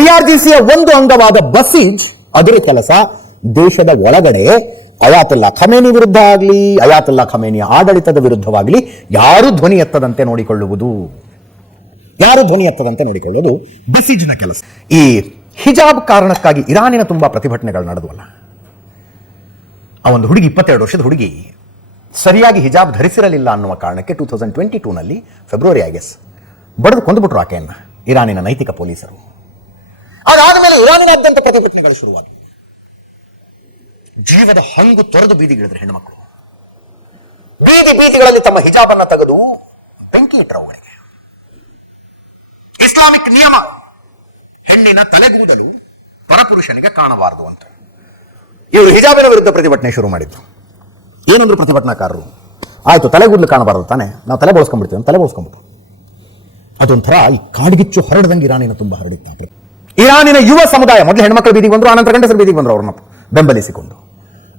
IRGCಯ ಒಂದು ಅಂಗವಾದ ಬಸೀಜ್ ಅದರ ಕೆಲಸ ದೇಶದ ಒಳಗಡೆ ಅಯಾತುಲ್ಲಾ ಖಮೇನಿ ವಿರುದ್ಧ ಆಗಲಿ, ಅಯಾತುಲ್ಲಾ ಖಮೇನಿಯ ಆಡಳಿತದ ವಿರುದ್ಧವಾಗಲಿ ಯಾರು ಧ್ವನಿ ಎತ್ತದಂತೆ ನೋಡಿಕೊಳ್ಳುವುದು, ಬಸೀಜ್ನ ಕೆಲಸ. ಈ ಹಿಜಾಬ್ ಕಾರಣಕ್ಕಾಗಿ ಇರಾನಿನ ತುಂಬಾ ಪ್ರತಿಭಟನೆಗಳು ನಡೆದವಲ್ಲ. ಆ ಒಂದು ಹುಡುಗಿ 22 ವರ್ಷದ ಹುಡುಗಿ ಸರಿಯಾಗಿ ಹಿಜಾಬ್ ಧರಿಸಿರಲಿಲ್ಲ ಅನ್ನುವ ಕಾರಣಕ್ಕೆ 2022ನಲ್ಲಿ ಫೆಬ್ರವರಿ ಬಡಿದು ಕೊಂದುಬಿಟ್ರು ಆಕೆಯನ್ನ ಇರಾನಿನ ನೈತಿಕ ಪೊಲೀಸರು. ಅದಾದ ಮೇಲೆ ಇರಾನಿನಾದ್ಯಂತ ಪ್ರತಿಭಟನೆಗಳು ಶುರುವಾದವು. ಜೀವದ ಹಂಗು ತೊರೆದು ಬೀದಿಗಿಳಿದ್ರು ಹೆಣ್ಣುಮಕ್ಕಳು. ಬೀದಿಗಳಲ್ಲಿ ತಮ್ಮ ಹಿಜಾಬ್ ಅನ್ನ ತೆಗೆದು ಬೆಂಕಿ ಇಟ್ಟರು ಅವುಗಳಿಗೆ. ಇಸ್ಲಾಮಿಕ್ ನಿಯಮ, ಹೆಣ್ಣಿನ ತಲೆಗೂದಲು ಪರಪುರುಷನಿಗೆ ಕಾಣಬಾರದು ಅಂತ ಇವರು ಹಿಜಾಬಿನ ವಿರುದ್ಧ ಪ್ರತಿಭಟನೆ ಶುರು ಮಾಡಿದ್ರು. ಏನಂದ್ರು ಪ್ರತಿಭಟನಾಕಾರರು, ಆಯ್ತು ತಲೆಗೂದಲು ಕಾಣಬಾರದು ತಾನೆ, ನಾವು ತಲೆ ಬೋಳ್ಸ್ಕೊಂಡ್ಬಿಡ್ತೀವಿ, ತಲೆ ಬೋಳ್ಸ್ಕೊಂಡ್ಬಿಟ್ಟು ಅದೊಂಥರ ಈ ಕಾಡ್ಗಿಚ್ಚು ಹರಡದಂಗೆ ಇರಾನಿನ ತುಂಬಾ ಹರಡಿದ್ದಾರೆ. ಇರಾನಿನ ಯುವ ಸಮುದಾಯ ಮೊದಲು ಹೆಣ್ಮಕ್ಳು ಬೀದಿಗೆ ಬಂದ್ರು, ಆನಂತರ ಗಂಡಸರು ಬೀದಿಗೆ ಬಂದ್ರು ಅವ್ರನ್ನ ಬೆಂಬಲಿಸಿಕೊಂಡು.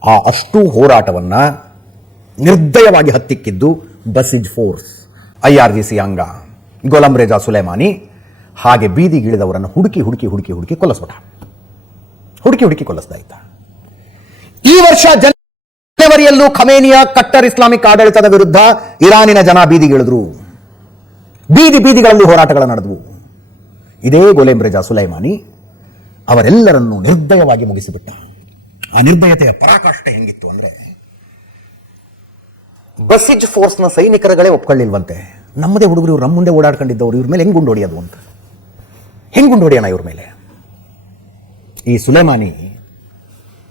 ಆ ಅಷ್ಟು ಹೋರಾಟವನ್ನ ನಿರ್ದಯವಾಗಿ ಹತ್ತಿಕ್ಕಿದ್ದು ಬಸಿಜ್ ಫೋರ್ಸ್, IRGC ಅಂಗ ಗೊಲಾಮ್ ರೇಜಾ ಸುಲೈಮಾನಿ. ಹಾಗೆ ಬೀದಿಗಿಳಿದವರನ್ನು ಹುಡುಕಿ ಕೊಲ್ಲಿಸ್ತಾ ಇದ್ದ. ಈ ವರ್ಷ ಜನವರಿಯಲ್ಲೂ ಖಮೇನಿಯ ಕಟ್ಟರ್ ಇಸ್ಲಾಮಿಕ್ ಆಡಳಿತದ ವಿರುದ್ಧ ಇರಾನಿನ ಜನ ಬೀದಿಗಿಳಿದ್ರು. ಬೀದಿಗಳಲ್ಲಿ ಹೋರಾಟಗಳು ನಡೆದವು. ಇದೇ ಗೊಲಾಮ್ ರೇಜಾ ಸುಲೈಮಾನಿ ಅವರೆಲ್ಲರನ್ನೂ ನಿರ್ದಯವಾಗಿ ಮುಗಿಸಿಬಿಟ್ಟ. ಆ ನಿರ್ದಯತೆಯ ಪರಾಕಾಷ್ಠೆ ಹೆಂಗಿತ್ತು ಅಂದ್ರೆ, ಬಸಿಜ್ ಫೋರ್ಸ್ನ ಸೈನಿಕರುಗಳೇ ಒಪ್ಕೊಳ್ಳಿಲ್ವಂತೆ, ನಮ್ಮದೇ ಹುಡುಗರು ಇವ್ರು ನಮ್ಮ ಮುಂದೆ ಓಡಾಡ್ಕೊಂಡಿದ್ದವರು, ಇವ್ರ ಮೇಲೆ ಹೆಂಗ್ ಗುಂಡೊಡಿಯೋದು ಅಂತ. ಹೆಂಗ್ ಗುಂಡೊಡಿಯೋಣ ಇವ್ರ ಮೇಲೆ? ಈ ಸುಲೈಮಾನಿ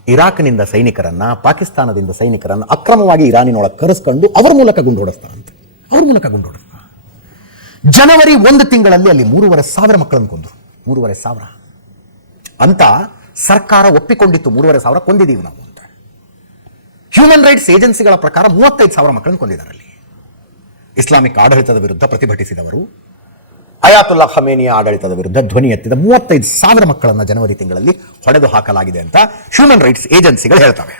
ಇರಾಕ್ನಿಂದ ಸೈನಿಕರನ್ನ, ಪಾಕಿಸ್ತಾನದಿಂದ ಸೈನಿಕರನ್ನ ಅಕ್ರಮವಾಗಿ ಇರಾನಿನೊಳಗೆ ಕರೆಸ್ಕೊಂಡು ಅವ್ರ ಮೂಲಕ ಗುಂಡೊಡಿಸ್ತಾನಂತೆ. ಜನವರಿ 1 ತಿಂಗಳಲ್ಲಿ ಅಲ್ಲಿ 3,500 ಮಕ್ಕಳನ್ನು ಕೊಂದ್ರು. 3,500 ಅಂತ ಸರ್ಕಾರ ಒಪ್ಪಿಕೊಂಡಿತ್ತು. 3,500 ಕೊಂದಿದ್ದೀವಿ ನಾವು ಅಂತ. ಹ್ಯೂಮನ್ ರೈಟ್ಸ್ ಏಜೆನ್ಸಿಗಳ ಪ್ರಕಾರ 35,000 ಮಕ್ಕಳನ್ನು ಕೊಂದಿದ್ದಾರೆ ಅಲ್ಲಿ. ಇಸ್ಲಾಮಿಕ್ ಆಡಳಿತದ ವಿರುದ್ಧ ಪ್ರತಿಭಟಿಸಿದವರು, ಅಯಾತುಲ್ಲಾ ಖಮೇನಿಯ ಆಡಳಿತದ ವಿರುದ್ಧ ಧ್ವನಿ ಎತ್ತಿದ 35,000 ಮಕ್ಕಳನ್ನು ಜನವರಿ ತಿಂಗಳಲ್ಲಿ ಹೊಡೆದು ಹಾಕಲಾಗಿದೆ ಅಂತ ಹ್ಯೂಮನ್ ರೈಟ್ಸ್ ಏಜೆನ್ಸಿಗಳು ಹೇಳ್ತವೆ.